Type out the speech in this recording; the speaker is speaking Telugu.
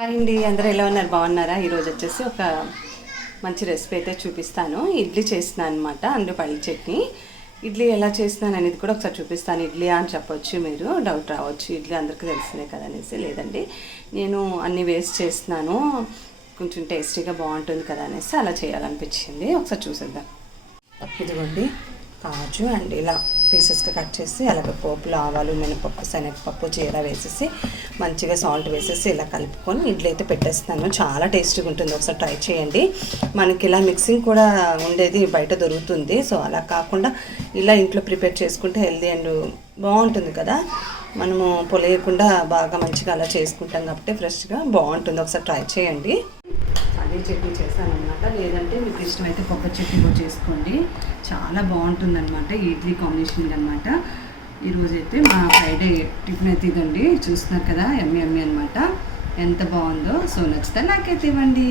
హాయ్ అండి, అందరూ ఎలా ఉన్నారు? బాగున్నారా? ఈరోజు వచ్చేసి ఒక మంచి రెసిపీ అయితే చూపిస్తాను. ఇడ్లీ చేస్తున్నాను అనమాట, అందు పల్లి చట్నీ. ఇడ్లీ ఎలా చేస్తున్నాను అనేది కూడా ఒకసారి చూపిస్తాను. ఇడ్లీ అని చెప్పొచ్చు, మీరు డౌట్ రావచ్చు, ఇడ్లీ అందరికీ తెలిసిందే కదా అనేసి. లేదండి, నేను అన్నీ వేస్ట్ చేస్తున్నాను, కొంచెం టేస్టీగా బాగుంటుంది కదా అనేసి అలా చేయాలనిపించింది. ఒకసారి చూసేద్దాం. ఇదిగోండి కాజు అండ్ ఇలా పీసెస్గా కట్ చేసి అలాగే పోపులు, ఆవాలు, మినపప్పు, శనగపప్పు, జీరా వేసేసి మంచిగా సాల్ట్ వేసేసి ఇలా కలుపుకొని ఇడ్లీ అయితే పెట్టేస్తున్నాను. చాలా టేస్టీగా ఉంటుంది, ఒకసారి ట్రై చేయండి. మనకి ఇలా మిక్సింగ్ కూడా ఉండేది బయట దొరుకుతుంది, సో అలా కాకుండా ఇలా ఇంట్లో ప్రిపేర్ చేసుకుంటే హెల్దీ అండ్ బాగుంటుంది కదా. మనము పొలేయకుండా బాగా మంచిగా అలా చేసుకుంటాం కాబట్టి ఫ్రెష్గా బాగుంటుంది. ఒకసారి ట్రై చేయండి. అదే చట్నీ చేస్తాను అనమాట. లేదంటే మీకు ఇష్టమైతే కొబ్బరి చట్నీ కూడా చేసుకోండి, చాలా బాగుంటుందన్నమాట. ఇడ్లీ కాంబినేషన్ అనమాట. ఈరోజైతే మా ఫ్రైడే టిఫిన్ అయితే ఇదండి, చూస్తున్నారు కదా, ఎమ్మి అనమాట. ఎంత బాగుందో. సో నచ్చితే నాకైతే ఇవ్వండి.